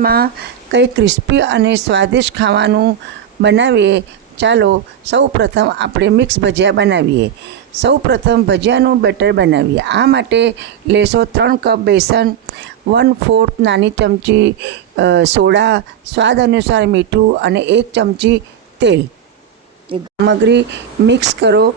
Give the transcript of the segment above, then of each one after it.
વરસાદમાં કંઈ ક્રિસ્પી અને સ્વાદિષ્ટ ખાવાનું બનાવીએ, ચાલો સૌ પ્રથમ આપણે મિક્સ ભજીયા બનાવીએ. સૌ પ્રથમ ભજીયાનું બેટર બનાવીએ. આ માટે લેશો ત્રણ કપ બેસન, વન ફોર્થ નાની ચમચી સોડા, સ્વાદ અનુસાર મીઠું અને એક ચમચી તેલ. સામગ્રી મિક્સ કરો.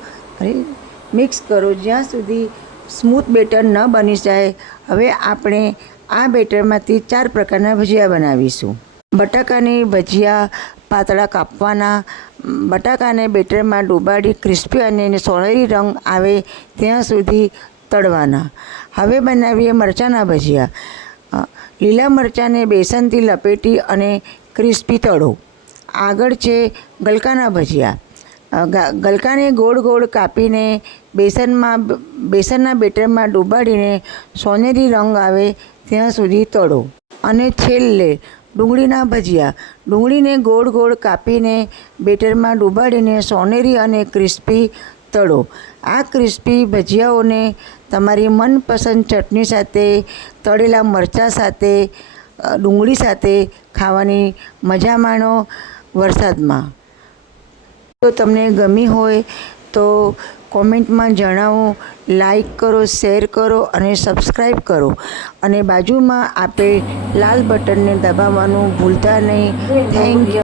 મિક્સ કરો. જ્યાં સુધી સ્મૂથ બેટર ન બની જાય. હવે આપણે આ બેટરમાંથી ચાર પ્રકારના ભજીયા બનાવીશું. બટાકાની ભજીયા, પાતળા કાપવાના. બટાકાને બેટરમાં ડૂબાડી ક્રિસ્પી અને સોનેરી રંગ આવે ત્યાં સુધી તળવાના. હવે બનાવીએ મરચાંના ભજીયા. લીલા મરચાંને બેસનથી લપેટી અને ક્રિસ્પી તળો. આગળ છે ગલકાના ભજીયા. ગલકાને ગોળ ગોળ કાપીને બેસનમાં બેસનના બેટરમાં ડૂબાડીને સોનેરી રંગ આવે ત્યાં સુધી તળો. અને છેલ્લે, ડુંગળીના ભજીયા. ડુંગળીને ગોળ ગોળ કાપીને બેટરમાં ડૂબાડીને સોનેરી અને ક્રિસ્પી તળો. આ ક્રિસ્પી ભજીયાઓને તમારી મનપસંદ ચટણી સાથે, તળેલા મરચાં સાથે ડુંગળી સાથે ખાવાની મજા માણો વરસાદમાં. જો તમને ગમી હોય તો કોમેન્ટમાં જણાવો લાઈક કરો શેર કરો અને સબસ્ક્રાઈબ કરો. અને બાજુમાં આપેલ લાલ બટનને દબાવવાનું ભૂલતા નહીં. Thank you